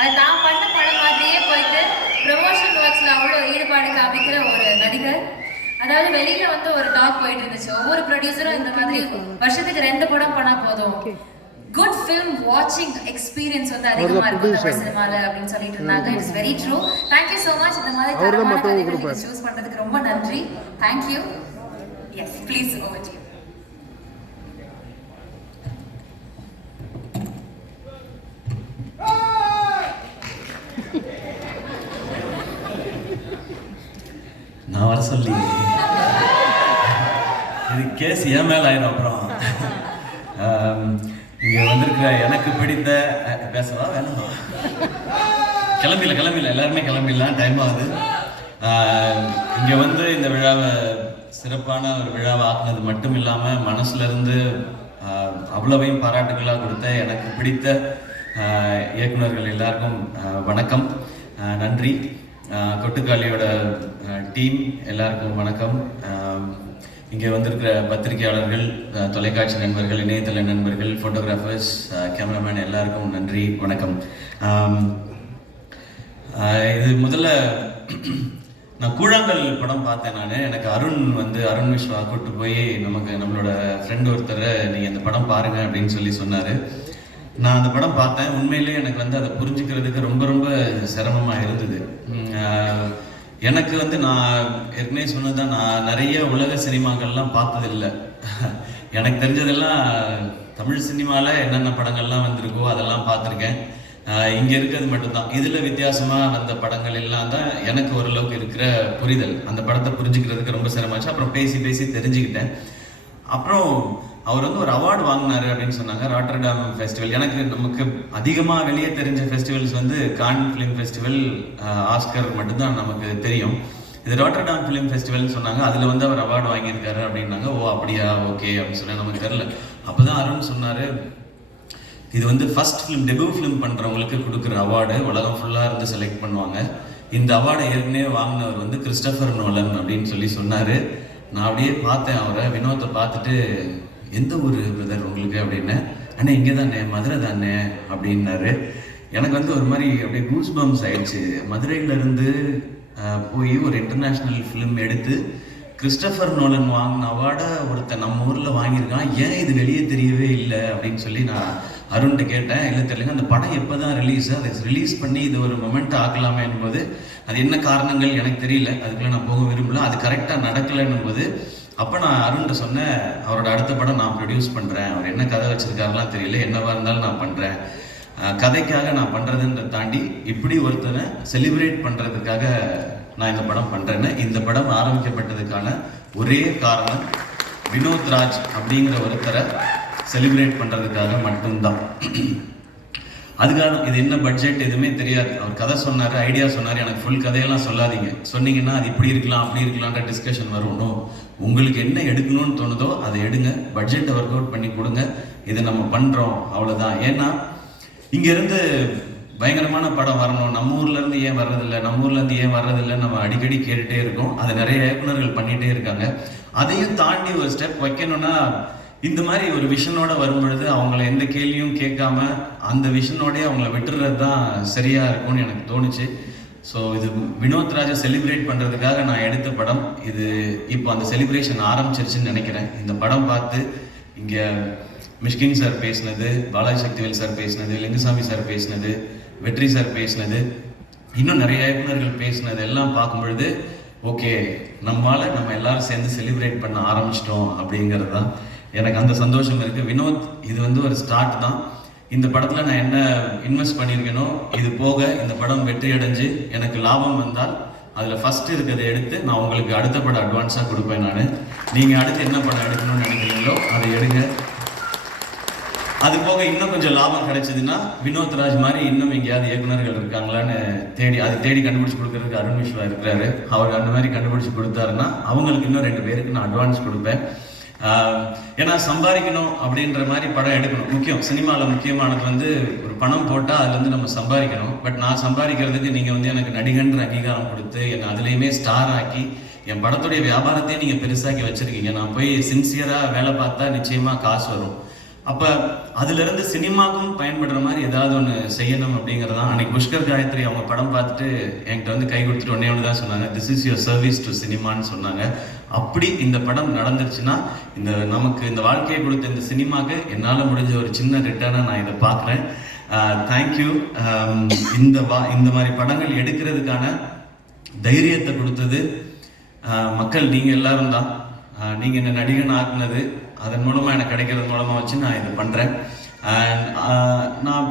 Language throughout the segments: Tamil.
அது தான் பண்ண படம் மாதிரியே போயிட்டு ப்ரமோஷன் ஒர்க்ஸ்ல அவ்வளோ ஈடுபாடு காமிக்கிற ஒரு நடிகர். அதாவது வெளியில வந்து ஒரு டாக் போயிட்டு இருந்துச்சு. ஒவ்வொரு ப்ரொடியூசரும் இந்த மாதிரி வருஷத்துக்கு ரெண்டு படம் பண்ணா போதும். குட் ஃபிலிம் வாட்சிங் எக்ஸ்பீரியன்ஸ் வந்து அதிகமா இருக்கும் தமிழ் சினிமால அப்படின்னு சொல்லிட்டு இருந்தாங்க. It's very true thank you so much இந்த மாதிரி தரமான கதைகள். சூஸ் பண்றதுக்கு ரொம்ப நன்றி. தேங்க்யூ எஸ் ப்ளீஸ் ஓவர் நான் வர சொல்லி. இது கேஸ் ஏன் மேலே ஆயிரும் அப்புறம். இங்கே வந்திருக்க வந்திருக்கிற எனக்கு பிடித்த பேசவா வேணாமா? கிளம்பில கிளம்பில எல்லாருமே கிளம்பிடலாம் டைம் ஆகுது. இங்கே வந்து இந்த விழாவை சிறப்பான ஒரு விழாவை ஆக்குனது மட்டும் இல்லாமல் மனசுல இருந்து அவ்வளவையும் பாராட்டுகளாக கொடுத்த எனக்கு பிடித்த இயக்குநர்கள் இயக்குனர்கள் எல்லாருக்கும் வணக்கம். நன்றி. கொட்டுக்காளியோட டீம் எல்லாருக்கும் வணக்கம். இங்கே வந்திருக்கிற பத்திரிகையாளர்கள் தொலைக்காட்சி நண்பர்கள் இணையதள நண்பர்கள் ஃபோட்டோகிராஃபர்ஸ் கேமராமேன் எல்லாருக்கும் நன்றி வணக்கம். இது முதல்ல நான் கூழாங்கல் படம் பார்த்தேன் நான். எனக்கு அருண் வந்து அருண் விஸ்வா கூட்டு போய் நமக்கு நம்மளோட ஃப்ரெண்ட் ஒருத்தர் நீங்கள் இந்த படம் பாருங்க அப்படின்னு சொல்லி சொன்னார். நான் அந்த படம் பார்த்தேன். உண்மையிலேயே எனக்கு வந்து அதை புரிஞ்சுக்கிறதுக்கு ரொம்ப ரொம்ப சிரமமாக இருந்தது. எனக்கு வந்து நான் ஏற்கனவே சொன்னதுதான் நான் நிறைய உலக சினிமாக்கள்லாம் பார்த்ததில்லை. எனக்கு தெரிஞ்சதெல்லாம் தமிழ் சினிமாவில் என்னென்ன படங்கள்லாம் வந்திருக்கோ அதெல்லாம் பார்த்துருக்கேன். இங்க இருக்கிறது மட்டும்தான். இதுல வித்தியாசமா வந்த படங்கள் எல்லாம் தான் எனக்கு ஓரளவுக்கு இருக்கிற புரிதல். அந்த படத்தை புரிஞ்சுக்கிறதுக்கு ரொம்ப சிரமமாச்சு அப்புறம் பேசி பேசி தெரிஞ்சுக்கிட்டேன். அப்புறம் அவர் வந்து ஒரு அவார்டு வாங்கினாரு அப்படின்னு சொன்னாங்க ராட்டர்டாம் ஃபெஸ்டிவல் எனக்கு நமக்கு அதிகமாக வெளியே தெரிஞ்ச ஃபெஸ்டிவல்ஸ் வந்து கான் ஃபிலிம் ஃபெஸ்டிவல் ஆஸ்கர் மட்டும்தான் நமக்கு தெரியும். இது ராட்டர்டாம் ஃபிலிம் ஃபெஸ்டிவல்னு சொன்னாங்க. அதில் வந்து அவர் அவார்டு வாங்கியிருக்காரு அப்படின்னாங்க. ஓ அப்படியா? ஓகே அப்படின்னு சொல்லி நமக்கு தெரில அப்போ தான் அருண் சொன்னார் இது வந்து ஃபர்ஸ்ட் ஃபிலிம் டெபியூ ஃபிலிம் பண்ணுறவங்களுக்கு கொடுக்குற அவார்டு உலகம் ஃபுல்லாக இருந்து செலக்ட் பண்ணுவாங்க. இந்த அவார்டை ஏற்கனவே வாங்கினவர் வந்து கிறிஸ்டபர் நோலன் அப்படின்னு சொல்லி சொன்னார். நான் அப்படியே பார்த்தேன் அவரை. வினோத்தை பார்த்துட்டு எந்த ஊர் பிரதர் உங்களுக்கு அப்படின்னு? அண்ணே இங்கே தானே மதுரை தானே அப்படின்னாரு. எனக்கு வந்து ஒரு மாதிரி அப்படியே கூஸ் பம்ஸ் ஆயிடுச்சு. மதுரையிலேருந்து போய் ஒரு இன்டர்நேஷ்னல் ஃபிலிம் எடுத்து கிறிஸ்டபர் நோலன் வாங்கின அவார்டை ஒருத்தன் நம்ம ஊரில் வாங்கியிருக்கான். ஏன் இது வெளியே தெரியவே இல்லை அப்படின்னு சொல்லி நான் அருண்கிட்ட கேட்டேன். இல்லை தெரியலங்க அந்த படம் எப்போ தான் ரிலீஸ் அதை ரிலீஸ் பண்ணி இது ஒரு மொமெண்ட் ஆக்கலாமே என்பது அது என்ன காரணங்கள் எனக்கு தெரியல. அதுக்குள்ளே நான் போக விரும்பல. அது கரெக்டாக நடக்கலைன்னும் போது அப்போ நான் அருண்கிட்ட சொன்னேன் அவரோட அடுத்த படம் நான் ப்ரொடியூஸ் பண்ணுறேன் அவர் என்ன கதை வச்சிருக்காருலாம் தெரியல என்னவா இருந்தாலும் நான் பண்ணுறேன் கதைக்காக நான் பண்ணுறதுன்றதை தாண்டி இப்படி ஒருத்தனை செலிப்ரேட் பண்ணுறதுக்காக நான் இந்த படம் பண்ணுறேன்னு இந்த படம் ஆரம்பிக்கப்பட்டதுக்கான ஒரே காரணம் வினோத் ராஜ் அப்படிங்கிற ஒருத்தரை செலிப்ரேட் பண்ணுறதுக்காக மட்டும்தான். அதுக்காக இது என்ன பட்ஜெட் எதுவுமே தெரியாது. அவர் கதை சொன்னார் ஐடியா சொன்னார் எனக்கு ஃபுல் கதையெல்லாம் சொல்லாதீங்க. சொன்னீங்கன்னா அது இப்படி இருக்கலாம் அப்படி இருக்கலான்ற டிஸ்கஷன் வரும். உங்களுக்கு என்ன எடுக்கணும்னு தோணுதோ அதை எடுங்க. பட்ஜெட்டை ஒர்க் அவுட் பண்ணி கொடுங்க. இதை நம்ம பண்ணுறோம் அவ்வளோதான் ஏன்னா இங்கேருந்து பயங்கரமான படம் வரணும். நம்ம ஊர்லேருந்து ஏன் வர்றதில்லை? நம்ம ஊர்லேருந்து ஏன் வர்றதில்லை நம்ம அடிக்கடி கேட்டுட்டே இருக்கோம். அதை நிறைய இயக்குனர்கள் பண்ணிகிட்டே இருக்காங்க. அதையும் தாண்டி ஒரு ஸ்டெப் வைக்கணும்னா இந்த மாதிரி ஒரு விஷனோட வரும்பொழுது அவங்கள எந்த கேள்வியும் கேட்காம அந்த விஷனோடய அவங்கள விட்டுறது தான் சரியா இருக்கும்னு எனக்கு தோணுச்சு. ஸோ இது வினோத் ராஜா செலிப்ரேட் பண்ணுறதுக்காக நான் எடுத்த படம். இது இப்போ அந்த செலிப்ரேஷன் ஆரம்பிச்சிருச்சுன்னு நினைக்கிறேன். இந்த படம் பார்த்து இங்கே மிஷ்கின் சார் பேசினது பாலாஜி சக்திவேல் சார் பேசினது லிங்குசாமி சார் பேசினது வெற்றி சார் பேசினது இன்னும் நிறைய இயக்குநர்கள் பேசினது எல்லாம் பார்க்கும் பொழுது ஓகே நம்மளால் நம்ம எல்லாரும் சேர்ந்து செலிப்ரேட் பண்ண ஆரம்பிச்சிட்டோம் அப்படிங்கிறது தான் எனக்கு அந்த சந்தோஷம் இருக்குது வினோத் இது வந்து ஒரு ஸ்டார்ட் தான். இந்த படத்தில் நான் என்ன இன்வெஸ்ட் பண்ணியிருக்கேனோ இது போக இந்த படம் வெற்றி அடைஞ்சு எனக்கு லாபம் வந்தால் அதில் ஃபஸ்ட்டு இருக்கிறத எடுத்து நான் உங்களுக்கு அடுத்த படம் அட்வான்ஸாக கொடுப்பேன் நான். நீங்கள் அடுத்து என்ன படம் எடுக்கணும்னு நினைக்கிறீங்களோ அதை எடுங்க. அது போக இன்னும் கொஞ்சம் லாபம் கிடைச்சதுன்னா வினோத் ராஜ் மாதிரி இன்னும் எங்கேயாவது இயக்குநர்கள் இருக்காங்களான்னு தேடி அது தேடி கண்டுபிடிச்சி கொடுக்கறதுக்கு அருண் விஸ்வா இருக்கிறாரு. அவர் அந்த மாதிரி கண்டுபிடிச்சி கொடுத்தாருன்னா அவங்களுக்கு இன்னும் ரெண்டு பேருக்கு நான் அட்வான்ஸ் கொடுப்பேன். ஏன்னா சம்பாதிக்கணும் அப்படின்ற மாதிரி படம் எடுக்கணும். முக்கியம். சினிமாவில் முக்கியமானது வந்து ஒரு பணம் போட்டால் அதுலேருந்து நம்ம சம்பாதிக்கணும். பட் நான் சம்பாதிக்கிறதுக்கு நீங்கள் வந்து எனக்கு நடிகன்ற அங்கீகாரம் கொடுத்து என்னை அதுலேயுமே ஸ்டார் ஆக்கி என் படத்துடைய வியாபாரத்தையே நீங்கள் பெருசாக்கி வச்சுருக்கீங்க. நான் போய் சின்சியராக வேலை பார்த்தா நிச்சயமாக காசு வரும். அப்போ அதுலேருந்து சினிமாக்கும் பயன்படுற மாதிரி ஏதாவது ஒன்று செய்யணும் அப்படிங்கிறது தான் அன்னைக்கு புஷ்கர் காயத்ரி அவங்க படம் பார்த்துட்டு என்கிட்ட வந்து கை கொடுத்துட்டு ஒன்னே ஒன்று தான் சொன்னாங்க this is your service to சினிமான்னு சொன்னாங்க. அப்படி இந்த படம் நடந்துருச்சுன்னா இந்த நமக்கு இந்த வாழ்க்கையை கொடுத்த இந்த சினிமாக்கு என்னால் முடிஞ்ச ஒரு சின்ன ரிட்டர்னாக நான் இதை பார்க்குறேன். தேங்க்யூ இந்த வா இந்த மாதிரி படங்கள் எடுக்கிறதுக்கான தைரியத்தை கொடுத்தது மக்கள் நீங்கள் எல்லாரும் தான். நீங்கள் என்ன நடிகன் ஆக்குனது அதன் மூலமாக எனக்கு கிடைக்கிறது மூலமாக வச்சு நான் இதை பண்ணுறேன் அண்ட் uh, நான்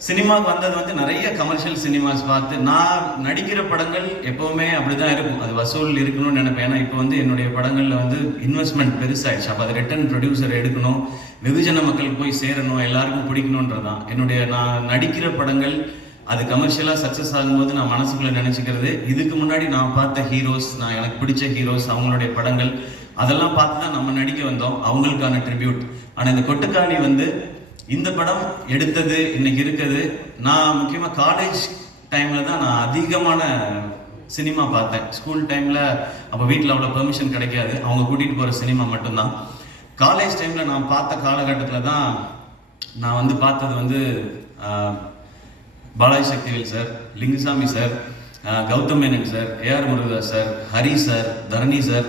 சினிமாவுக்கு வந்தது வந்து நிறைய கமர்ஷியல் சினிமாஸ் பார்த்து நான் நடிக்கிற படங்கள் எப்போவுமே அப்படி தான் இருக்கும். அது வசூல் இருக்கணும்னு நினைப்பேன். ஏன்னா இப்போ வந்து என்னுடைய படங்களில் வந்து இன்வெஸ்ட்மெண்ட் பெருசாயிடுச்சு. அப்போ அது ரிட்டர்ன் ப்ரொடியூசர் எடுக்கணும் வெகுஜன மக்களுக்கு போய் சேரணும் எல்லாருக்கும் பிடிக்கணுன்றது தான் என்னுடைய நான் நடிக்கிற படங்கள் அது கமர்ஷியலாக சக்ஸஸ் ஆகும்போது நான் மனசுக்குள்ளே நினச்சிக்கிறது இதுக்கு முன்னாடி நான் பார்த்த ஹீரோஸ் நான் எனக்கு பிடிச்ச ஹீரோஸ் அவங்களுடைய படங்கள் அதெல்லாம் பார்த்து தான் நம்ம நடிக்க வந்தோம். அவங்களுக்கான ட்ரிபியூட் ஆனால் இந்த கொட்டுக்காளி வந்து இந்த படம் எடுத்தது இன்னைக்கு இருக்குது. நான் முக்கியமாக காலேஜ் டைமில் தான் நான் அதிகமான சினிமா பார்த்தேன். ஸ்கூல் டைமில் அப்போ வீட்டில் அவ்வளோ பெர்மிஷன் கிடைக்காது. அவங்க கூட்டிகிட்டு போகிற சினிமா மட்டும்தான். காலேஜ் டைமில் நான் பார்த்த காலகட்டத்தில் தான் நான் வந்து பார்த்தது வந்து Balaji Sakthivel sir Lingusamy sir Gautham Menon sir A R Murugadoss sir Hari sir Dharani sir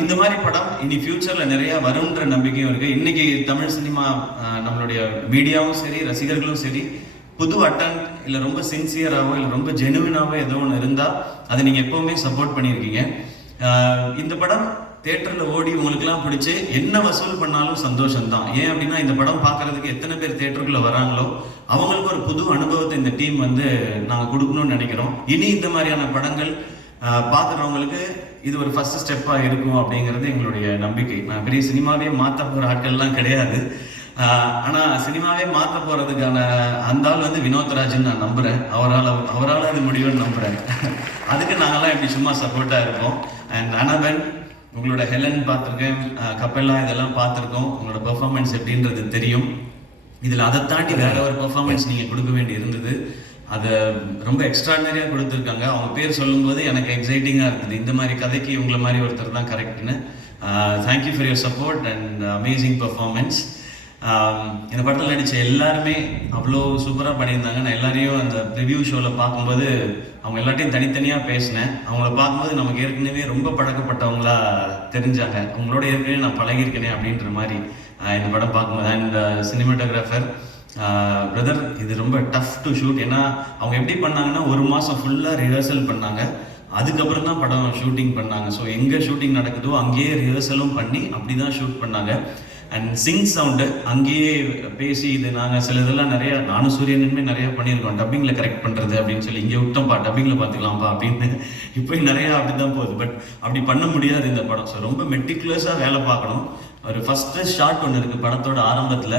இந்த மாதிரி படம் இனி ஃபியூச்சரில் நிறைய வரும்ன்ற நம்பிக்கையும் இருக்குது இன்னைக்கு தமிழ் சினிமா நம்மளுடைய மீடியாவும் சரி ரசிகர்களும் சரி புது அட்டன் இல்லை ரொம்ப சின்சியராகவோ இல்லை ரொம்ப ஜெனுவினாகவோ ஏதோ ஒன்று இருந்தால் அதை நீங்கள் எப்போவுமே சப்போர்ட் பண்ணியிருக்கீங்க. இந்த படம் தேட்டரில் ஓடி உங்களுக்குலாம் பிடிச்சி என்ன வசூல் பண்ணாலும் சந்தோஷம்தான். ஏன் அப்படின்னா இந்த படம் பார்க்கறதுக்கு எத்தனை பேர் தேட்டருக்குள்ள வராங்களோ அவங்களுக்கு ஒரு புது அனுபவத்தை இந்த டீம் வந்து நாங்கள் கொடுக்கணும்னு நினைக்கிறோம். இனி இந்த மாதிரியான படங்கள் பார்க்குறவங்களுக்கு இது ஒரு ஃபர்ஸ்ட் ஸ்டெப்பாக இருக்கும் அப்படிங்கிறது எங்களுடைய நம்பிக்கை. நான் பெரிய சினிமாவே மாற்ற போகிற ஆட்கள்லாம் கிடையாது. ஆஹ் ஆனா சினிமாவே மாற்ற போறதுக்கான அந்த ஆள் வந்து வினோத்ராஜன் நான் நம்புறேன். அவரால் அவரால் அது முடியும்னு நம்புறேன். அதுக்கு நாங்கெல்லாம் இப்படி சும்மா சப்போர்ட்டா இருக்கோம். அண்ட் அனபன் உங்களோட ஹெலன் பார்த்துருக்கேன். கப்பெல்லா இதெல்லாம் பார்த்துருக்கோம். உங்களோட பெர்ஃபார்மன்ஸ் எப்படின்றது தெரியும். இதில் அதை தாண்டி வேற ஒரு பெர்ஃபார்மன்ஸ் நீங்கள் கொடுக்க வேண்டி இருந்தது. அதை ரொம்ப எக்ஸ்ட்ராடனரியாக கொடுத்துருக்காங்க. அவங்க பேர் சொல்லும்போது எனக்கு எக்ஸைட்டிங்காக இருக்குது. இந்த மாதிரி கதைக்கு இவங்கள மாதிரி ஒருத்தர் தான் கரெக்ட்னு thank you for your support and amazing performance இந்த படத்தில் நடித்த எல்லாருமே அவ்வளோ சூப்பராக பண்ணியிருந்தாங்க. நான் எல்லாரையும் அந்த ரிவ்யூ ஷோவில் பார்க்கும்போது அவங்க எல்லாத்தையும் தனித்தனியாக பேசினேன். அவங்கள பார்க்கும்போது நமக்கு ஏற்கனவே ரொம்ப பழக்கப்பட்டவங்களா தெரிஞ்சாங்க. அவங்களோட ஏற்கனவே நான் பழகியிருக்கேனே அப்படின்ற மாதிரி இந்த படம் பார்க்கும்போது. அண்ட் சினிமாட்டோகிராஃபர் பிரதர் இது ரொம்ப டஃப் டு ஷூட் ஏன்னா அவங்க எப்படி பண்ணாங்கன்னா ஒரு மாதம் ஃபுல்லாக ரிஹர்சல் பண்ணாங்க. அதுக்கப்புறம் தான் படம் ஷூட்டிங் பண்ணாங்க. ஸோ எங்கே ஷூட்டிங் நடக்குதோ அங்கேயே ரிஹர்சலும் பண்ணி அப்படி தான் ஷூட் பண்ணாங்க. அண்ட் சிங் சவுண்டு அங்கேயே பேசி இது நாங்கள் சில இதெல்லாம் நிறையா நானும் சூரியனுமே நிறையா பண்ணியிருக்கோம். டப்பிங்கில் கரெக்ட் பண்ணுறது அப்படின்னு சொல்லி இங்கே விட்டோம்ப்பா டப்பிங்கில் பார்த்துக்கலாம்ப்பா அப்படின்னு. இப்போ நிறையா அப்படி தான் போகுது. பட் அப்படி பண்ண முடியாது இந்த படம். ஸோ ரொம்ப மெட்டிகுலஸாக வேலை பார்க்கணும். ஒரு ஃபஸ்ட்டு ஷார்ட் ஒன்று இருக்குது படத்தோட ஆரம்பத்தில்.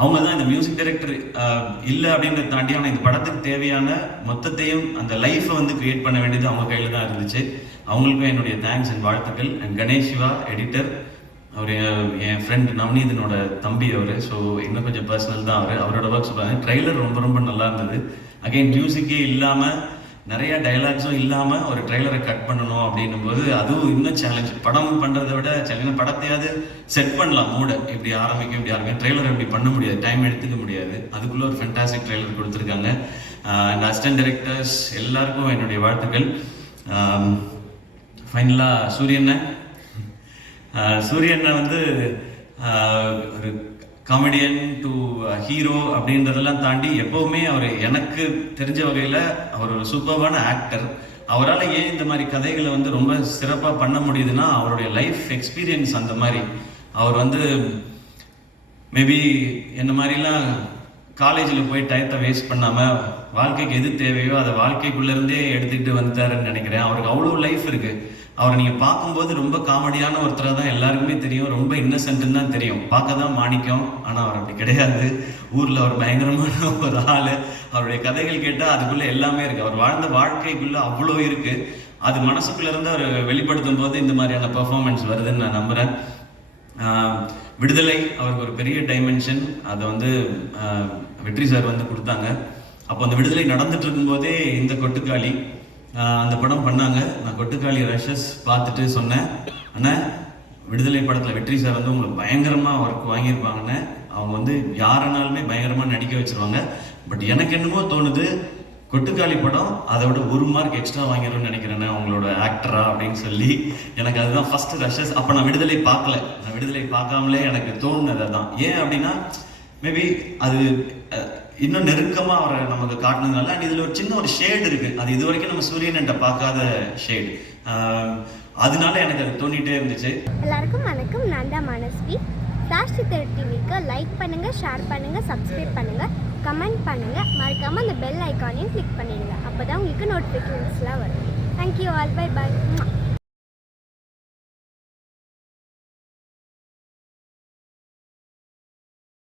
அவங்க தான் இந்த மியூசிக் டைரக்டர் இல்லை அப்படின்றத தாண்டி ஆனால் இந்த படத்துக்கு தேவையான மொத்தத்தையும் அந்த லைஃப்பை வந்து கிரியேட் பண்ண வேண்டியது அவங்க கையில் தான் இருந்துச்சு. அவங்களுக்கும் என்னுடைய தேங்க்ஸ் அண்ட் வாழ்த்துக்கள். அண்ட் கணேஷ் சிவா எடிட்டர் அவர் என் என் ஃப்ரெண்ட் நவநீதனோட தம்பி அவர். ஸோ இன்னும் கொஞ்சம் பர்சனல் தான் அவர். அவரோட ஒர்க் சொல்கிறாங்க ட்ரெய்லர் ரொம்ப ரொம்ப நல்லா இருந்தது. அகைன் மியூசிக்கே இல்லாமல் நிறைய டைலாக்ஸும் இல்லாமல் ஒரு ட்ரெய்லரை கட் பண்ணணும் அப்படின்னும் போது அதுவும் இன்னும் சேலஞ்ச் படம் பண்ணுறதை விட சேலஞ்ச் படத்தையாவது செட் பண்ணலாம் மூடை. இப்படி ஆரம்பிக்கும் இப்படி ஆரம்பிக்கும். ட்ரெய்லர் இப்படி பண்ண முடியாது. டைம் எடுத்துக்க முடியாது. அதுக்குள்ளே ஒரு ஃபென்டாஸ்டிக் ட்ரெய்லர் கொடுத்துருக்காங்க. அண்ட் அசிஸ்டன்ட் டைரக்டர்ஸ் எல்லாருக்கும் என்னுடைய வாழ்த்துக்கள். ஃபைனலாக சூரியண்ண சூரியண்ண வந்து ஒரு காமெடியன் டு ஹீரோ அப்படின்றதெல்லாம் தாண்டி எப்பவுமே அவர் எனக்கு தெரிஞ்ச வகையில் அவர் ஒரு சூப்பர்வான ஆக்டர் அவரால் ஏன் இந்த மாதிரி கதைகளை வந்து ரொம்ப சிறப்பாக பண்ண முடியுதுன்னா அவருடைய லைஃப் எக்ஸ்பீரியன்ஸ் அந்த மாதிரி. அவர் வந்து மேபி என்ன மாதிரிலாம் காலேஜில் போய் டயத்தை வேஸ்ட் பண்ணாமல் வாழ்க்கைக்கு எது தேவையோ அதை வாழ்க்கைக்குள்ளேருந்தே எடுத்துக்கிட்டு வந்துட்டாருன்னு நினைக்கிறேன். அவருக்கு அவ்வளோ லைஃப் இருக்குது அவரை நீங்கள் பார்க்கும்போது ரொம்ப காமெடியான ஒருத்தராக தான் எல்லாருக்குமே தெரியும். ரொம்ப இன்னசென்ட்னு தான் தெரியும். பார்க்க தான் மாணிக்கம். ஆனால் அவர் அப்படி கிடையாது. ஊரில் அவர் பயங்கரமான ஒரு ஆள். அவருடைய கதைகள் கேட்டால் அதுக்குள்ளே எல்லாமே இருக்குது அவர் வாழ்ந்த வாழ்க்கைக்குள்ளே அவ்வளோ இருக்குது அது மனசுக்குள்ளேருந்து அவர் வெளிப்படுத்தும் போது இந்த மாதிரியான பெர்ஃபார்மன்ஸ் வருதுன்னு நான் நம்புகிறேன் விடுதலை அவருக்கு ஒரு பெரிய டைமென்ஷன் அதை வந்து வெற்றி சார் வந்து கொடுத்தாங்க. அப்போ அந்த விடுதலை நடந்துட்டு இருக்கும்போதே இந்த கொட்டுக்காளி அந்த படம் பண்ணாங்க. நான் கொட்டுக்காளி ரஷஸ் பார்த்துட்டு சொன்னேன். ஆனால் விடுதலை படத்தில் வெற்றி சார் வந்து உங்களுக்கு பயங்கரமாக ஒர்க் வாங்கியிருப்பாங்கன்னு. அவங்க வந்து யாரனாலுமே பயங்கரமாக நடிக்க வச்சிருவாங்க. பட் எனக்கு என்னமோ தோணுது கொட்டுக்காளி படம் அதை விட ஒரு மார்க் எக்ஸ்ட்ரா வாங்கிடும்னு நினைக்கிறேன் அவங்களோட ஆக்டரா அப்படின்னு சொல்லி. எனக்கு அதுதான் ஃபர்ஸ்ட் ரஷஸ் அப்போ நான் விடுதலை பார்க்கல. நான் விடுதலை பார்க்காமலே எனக்கு தோணுனது அதுதான் ஏன் அப்படின்னா மேபி அது இன்னும் நெருக்கமாக அவரை நமக்கு காட்டினதுனால அண்ட் இதில் ஒரு சின்ன ஒரு ஷேடு இருக்கு. அது இது வரைக்கும் நம்ம சூரியன்கிட்ட பார்க்காத ஷேடு அதனால எனக்கு அது தோண்டிகிட்டே இருந்துச்சு. எல்லாருக்கும் வணக்கம். நான் தான் மனஸ்வி. ஃப்ளாஷ் சித்தர் டிவிக்கு லைக் பண்ணுங்கள் ஷேர் பண்ணுங்கள் சப்ஸ்கிரைப் பண்ணுங்கள் கமெண்ட் பண்ணுங்கள் மறக்காமல் அந்த பெல் ஐக்கானையும் கிளிக் பண்ணிடுங்க. அப்போ தான் உங்களுக்கு நோட்டிஃபிகேஷன்ஸ்லாம் வரும். Thank you all by by